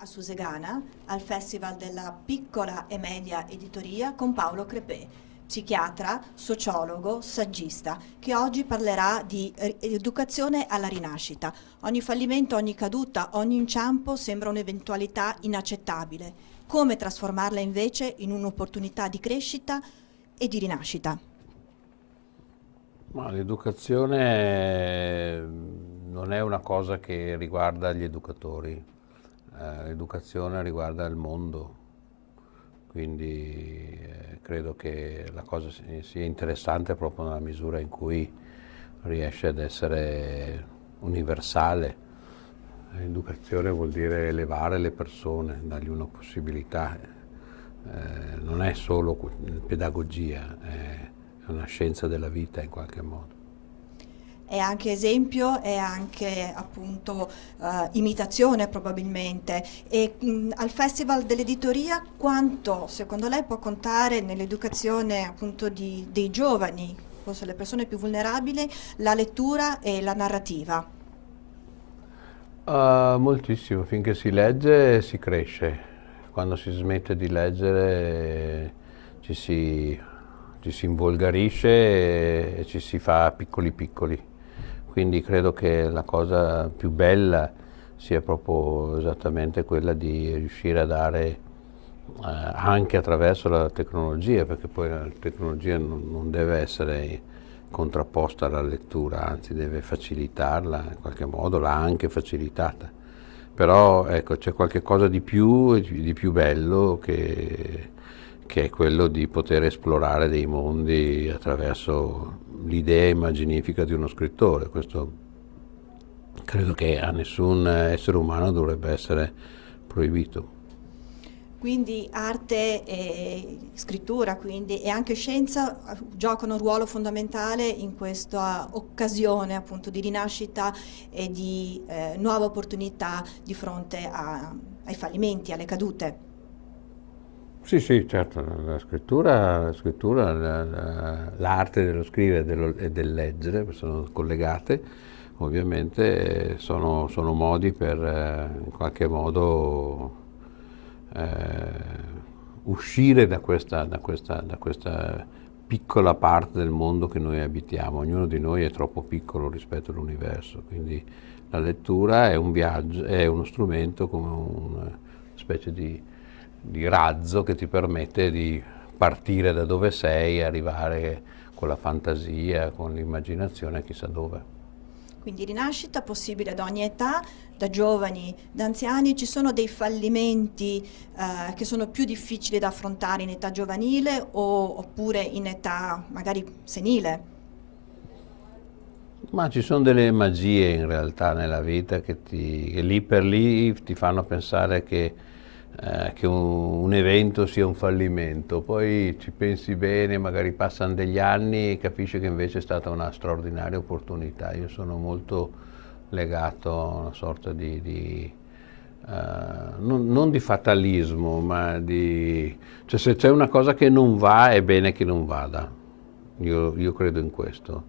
a Susegana, al Festival della Piccola e Media Editoria con Paolo Crepè, psichiatra, sociologo, saggista, che oggi parlerà di educazione alla rinascita. Ogni fallimento, ogni caduta, ogni inciampo sembra un'eventualità inaccettabile. Come trasformarla invece in un'opportunità di crescita e di rinascita? Ma l'educazione non è una cosa che riguarda gli educatori, l'educazione riguarda il mondo, quindi credo che la cosa sia interessante proprio nella misura in cui riesce ad essere universale. L'educazione vuol dire elevare le persone, dargli una possibilità, non è solo pedagogia, è una scienza della vita in qualche modo. È anche esempio, è anche appunto imitazione probabilmente. E al Festival dell'Editoria quanto secondo lei può contare nell'educazione appunto dei giovani, forse le persone più vulnerabili, la lettura e la narrativa? Moltissimo, finché si legge si cresce, quando si smette di leggere ci si involgarisce e ci si fa piccoli piccoli. Quindi credo che la cosa più bella sia proprio esattamente quella di riuscire a dare anche attraverso la tecnologia, perché poi la tecnologia non deve essere contrapposta alla lettura, anzi deve facilitarla, in qualche modo l'ha anche facilitata. Però ecco, c'è qualche cosa di più e di più bello che è quello di poter esplorare dei mondi attraverso l'idea immaginifica di uno scrittore. Questo credo che a nessun essere umano dovrebbe essere proibito. Quindi arte e scrittura, quindi, e anche scienza giocano un ruolo fondamentale in questa occasione appunto di rinascita e di nuova opportunità di fronte ai fallimenti, alle cadute. Sì, sì, certo, l'arte dello scrivere e del leggere sono collegate, ovviamente sono modi per in qualche modo uscire da questa piccola parte del mondo che noi abitiamo. Ognuno di noi è troppo piccolo rispetto all'universo, quindi la lettura è un viaggio, è uno strumento come una specie di razzo che ti permette di partire da dove sei e arrivare con la fantasia, con l'immaginazione chissà dove. Quindi rinascita possibile ad ogni età, da giovani, da anziani. Ci sono dei fallimenti che sono più difficili da affrontare in età giovanile oppure in età magari senile? Ma ci sono delle magie in realtà nella vita che lì per lì ti fanno pensare che un evento sia un fallimento, poi ci pensi bene, magari passano degli anni e capisci che invece è stata una straordinaria opportunità. Io sono molto legato a una sorta non di fatalismo, ma cioè se c'è una cosa che non va è bene che non vada. Io credo in questo.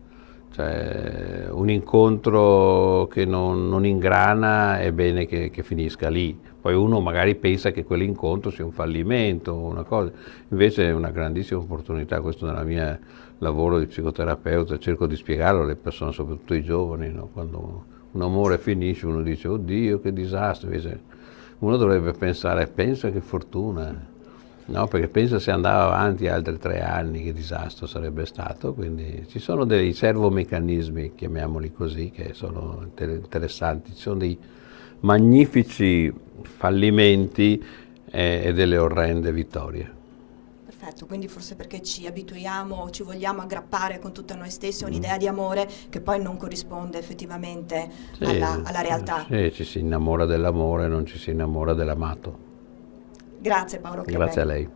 Cioè, un incontro che non ingrana è bene che finisca lì. Poi uno magari pensa che quell'incontro sia un fallimento, una cosa. Invece è una grandissima opportunità, questo nel mio lavoro di psicoterapeuta, cerco di spiegarlo alle persone, soprattutto ai giovani, no? Quando un amore finisce uno dice, oddio che disastro, invece uno dovrebbe pensare, pensa che fortuna. No, perché pensa se andava avanti altri 3 anni, che disastro sarebbe stato. Quindi ci sono dei servomeccanismi, chiamiamoli così, che sono interessanti. Ci sono dei magnifici fallimenti e delle orrende vittorie. Perfetto, quindi forse perché ci abituiamo, ci vogliamo aggrappare con tutta noi stessi a un'idea di amore che poi non corrisponde effettivamente Sì, alla realtà. sì, ci si innamora dell'amore, non ci si innamora dell'amato. Grazie Paolo Grazie a Crepè. lei.